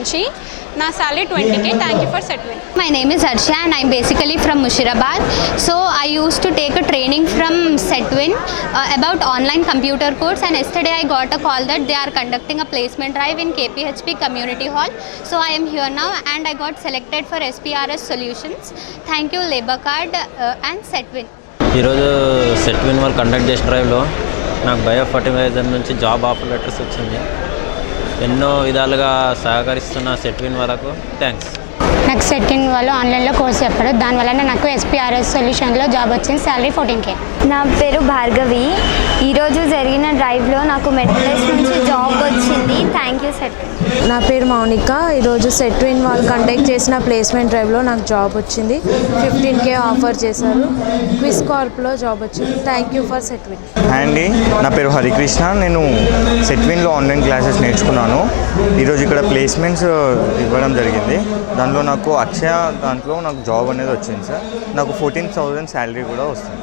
నుంచి నా salary 20K. Thank you for Setwin. My name is Harsha and I'm basically from Mushirabad. So I used to take a training from Setwin about online computer course, and yesterday I got a call that they are conducting a placement drive in KPHP Community Hall. So I am here now and I got selected for SPRS Solutions. Thank you Labour Card and Setwin. ఈరోజు సెట్విన్ వాళ్ళు conduct చేసిన డ్రైవ్లో నాకు bio fertiliser నుంచి job offer letters వచ్చింది. ఎన్నో విధాలుగా సహకరిస్తున్న సెట్విన్ వాళ్ళకు థ్యాంక్స్. నాకు సెట్విన్ వాళ్ళు ఆన్లైన్లో కోర్స్ చెప్పారు, దానివల్ల నాకు SPRS సొల్యూషన్లో జాబ్ వచ్చింది. Salary 14K. నా పేరు భార్గవి. ఈరోజు జరిగిన డ్రైవ్లో నాకు మెటలైజ్ నుంచి జాబ్ వచ్చింది. Thank you Setwin. నా పేరు మౌనిక. ఈరోజు సెట్విన్ వాళ్ళు కండక్ట్ చేసిన ప్లేస్మెంట్ డ్రైవ్లో నాకు జాబ్ వచ్చింది. 15K ఆఫర్ చేశారు. క్విజ్ కార్ప్లో జాబ్ వచ్చింది. Thank you for Setwin. Hi అండి, నా పేరు హరికృష్ణ. నేను సెట్విన్లో ఆన్లైన్ క్లాసెస్ నేర్చుకున్నాను. ఈరోజు ఇక్కడ ప్లేస్మెంట్స్ ఇవ్వడం జరిగింది. దానిలో నాకు అక్షయ దాంట్లో నాకు జాబ్ అనేది వచ్చింది సార్. నాకు 14,000 శాలరీ కూడా వస్తుంది.